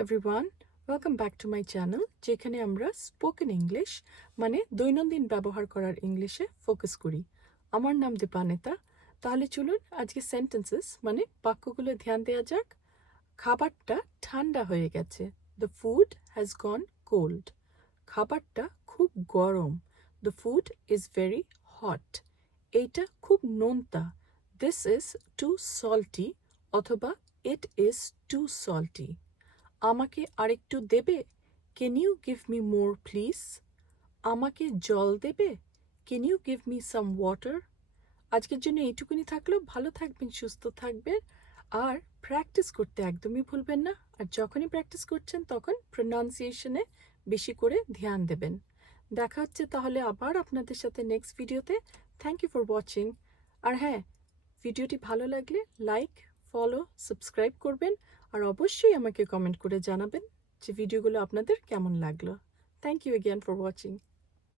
Everyone, welcome back to my channel, যেখানে আমরা spoken English মানে দৈনন্দিন ব্যবহার করার ইংলিশে ফোকাস করি। আমার নাম দীপানেতা। তাহলে চলুন আজকে সেন্টেন্সেস মানে বাক্যগুলো ধ্যান দেওয়া যাক। খাবারটা ঠান্ডা হয়ে গেছে। The food has gone cold. খাবারটা খুব গরম। The food is very hot. এইটা খুব নোনতা। দিস ইজ টু সল্টি অথবা ইট ইজ টু সল্টি। আমাকে আরেকটু দেবে? Can you give me more please? আমাকে জল দেবে? Can you give me some water? আজকের জন্য এইটুকুনি থাকলো। ভালো থাকবেন, সুস্থ থাকবেন, আর প্র্যাকটিস করতে একদমই ভুলবেন না। আর যখনই প্র্যাকটিস করছেন তখন প্রোনাউন্সিয়েশনে বেশি করে ধ্যান দেবেন। দেখা হচ্ছে তাহলে আবার আপনাদের সাথে নেক্সট ভিডিওতে। Thank you for watching. আর হ্যাঁ, ভিডিওটি ভালো লাগলে লাইক, ফলো, সাবস্ক্রাইব করবেন, আর অবশ্যই আমাকে কমেন্ট করে জানাবেন যে ভিডিওগুলো আপনাদের কেমন লাগলো। Thank you again for watching.